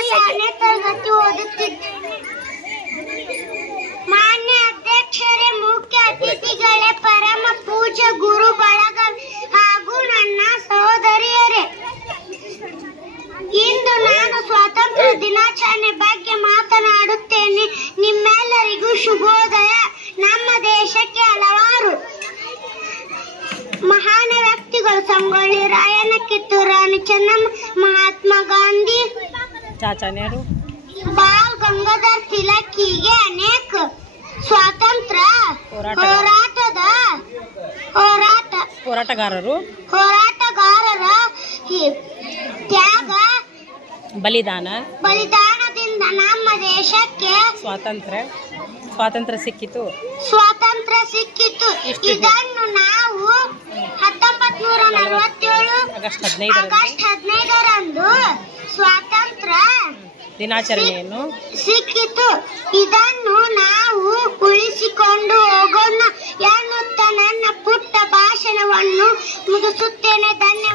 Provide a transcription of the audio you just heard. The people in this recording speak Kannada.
ಎರಡನೇ ತರಗತಿ ಓದುತ್ತಿದ್ದೆ ಮಾನ್ಯ ಅಧ್ಯಕ್ಷರೇ ಮುಖ್ಯ ಅತಿಥಿಗಳೇ ಪರಮ ಪೂಜ್ಯ ಗುರು ಬಳಗ ಹಾಗೂ ನನ್ನ ಸಹೋದರಿಯರೇ. ಇಂದು ನಾನು ಸ್ವಾತಂತ್ರ್ಯ ದಿನಾಚರಣೆ ಬಗ್ಗೆ ಮಾತನಾಡುತ್ತೇನೆ. ನಿಮ್ಮೆಲ್ಲರಿಗೂ ಶುಭೋದಯ. ನಮ್ಮ ದೇಶಕ್ಕೆ ಹಲವಾರು ಮಹಾನ್ ವ್ಯಕ್ತಿಗಳು ಸಂಗೊಳ್ಳಿ ರಾಯಣ್ಣ ಕಿತ್ತೂರು ಚಾಚಾನ್ಯಾರು ಬಾಲ್ ಗಂಗಾಧರ್ ತಿಲಕ್ ಹೀಗೆ ಅನೇಕ ಸ್ವಾತಂತ್ರ್ಯ. ಹೋರಾಟದ ಹೋರಾಟ ಹೋರಾಟಗಾರರು. ಹೋರಾಟಗಾರರ ತ್ಯಾಗ ಬಲಿದಾನ. ಬಲಿದಾನದಿಂದ ನಮ್ಮ ದೇಶಕ್ಕೆ ಸ್ವಾತಂತ್ರ್ಯ. ಸ್ವಾತಂತ್ರ್ಯ ಸಿಕ್ಕಿತು. ಸ್ವಾತಂತ್ರ್ಯ ಸಿಕ್ಕಿತು? ಇದನ್ನು ನಾವು ಹತ್ತೊಂಬತ್ ನೂರ ನಲವತ್ತೇಳು ಆಗಸ್ಟ್ ಹದಿನೈದು ದಿನಾಚರಣೆಯನ್ನು. ಸಿಕ್ಕಿತು. ಇದನ್ನು ನಾವು ಉಳಿಸಿಕೊಂಡು ಹೋಗೋಣ ಎನ್ನುತ್ತ ನನ್ನ ಪುಟ್ಟ ಭಾಷಣವನ್ನು ಮುಗಿಸುತ್ತೇನೆ. ಧನ್ಯ